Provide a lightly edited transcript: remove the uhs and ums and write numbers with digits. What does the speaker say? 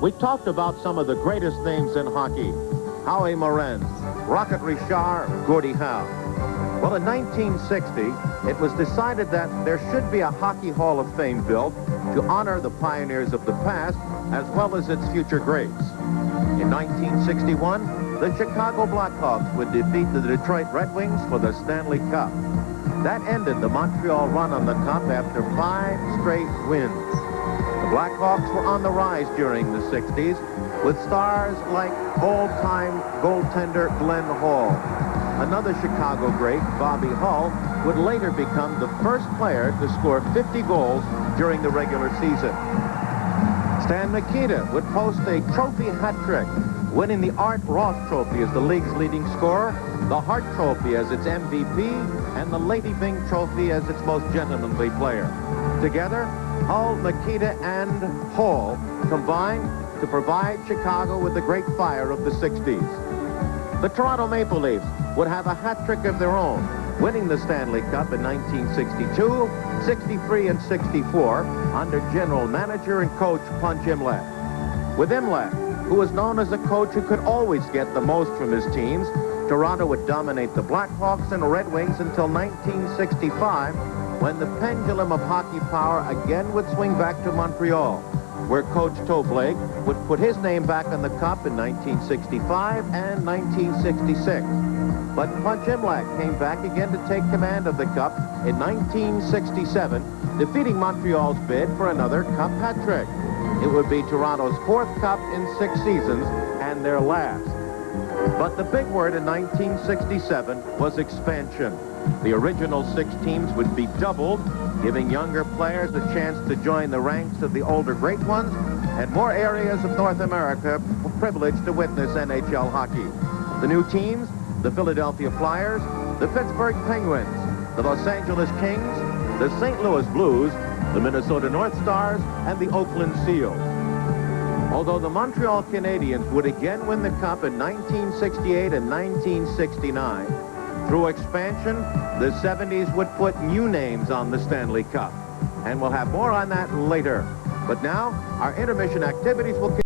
We talked about some of the greatest names in hockey. Howie Morenz, Rocket Richard, Gordie Howe. Well, in 1960, it was decided that there should be a Hockey Hall of Fame built to honor the pioneers of the past as well as its future greats. In 1961, the Chicago Blackhawks would defeat the Detroit Red Wings for the Stanley Cup. That ended the Montreal run on the Cup after 5 straight wins. The Blackhawks were on the rise during the 60s with stars like all-time goaltender Glenn Hall. Another Chicago great, Bobby Hull, would later become the first player to score 50 goals during the regular season. Stan Mikita would post a trophy hat trick, winning the Art Ross Trophy as the league's leading scorer, the Hart Trophy as its MVP, and the Lady Byng Trophy as its most gentlemanly player. Together, Hull, Mikita, and Hall combined to provide Chicago with the great fire of the 60s. The Toronto Maple Leafs would have a hat trick of their own, winning the Stanley Cup in 1962, 63, and 64 under general manager and coach Punch Imlach. With Imlach, who was known as a coach who could always get the most from his teams, Toronto would dominate the Blackhawks and Red Wings until 1965, when the pendulum of hockey power again would swing back to Montreal, where Coach Toe Blake would put his name back on the Cup in 1965 and 1966. But Punch Imlach came back again to take command of the Cup in 1967, defeating Montreal's bid for another Cup hat trick. It would be Toronto's 4th Cup in 6 seasons and their last. But the big word in 1967 was expansion. The original 6 teams would be doubled, giving younger players a chance to join the ranks of the older great ones, and more areas of North America were privileged to witness NHL hockey. The new teams, the Philadelphia Flyers, the Pittsburgh Penguins, the Los Angeles Kings, the St. Louis Blues, the Minnesota North Stars, and the Oakland Seals. Although the Montreal Canadiens would again win the Cup in 1968 and 1969, through expansion, the 70s would put new names on the Stanley Cup. And we'll have more on that later. But now, our intermission activities will continue.